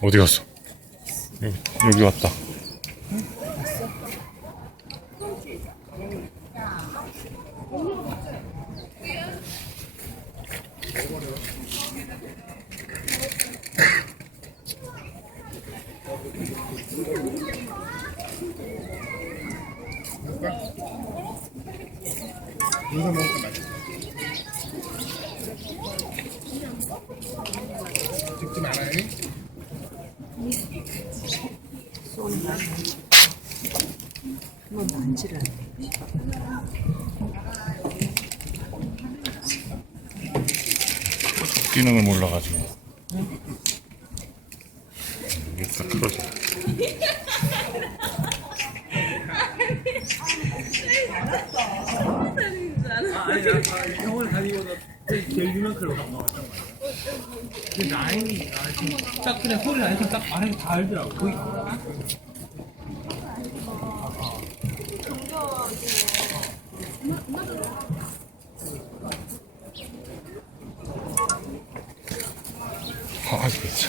어디 갔어? 여기, 여기 왔다. 찍지 말아요. 뭐 만지를 기능을 몰라가지고. 이게 딱 틀어져. 병원 다니고도 제일 유명한 클럽 나왔단 말이야. 그 라인이 아, 딱 그냥 소리 나니까 딱 말하기 다 알더라고 거기 아, 진짜.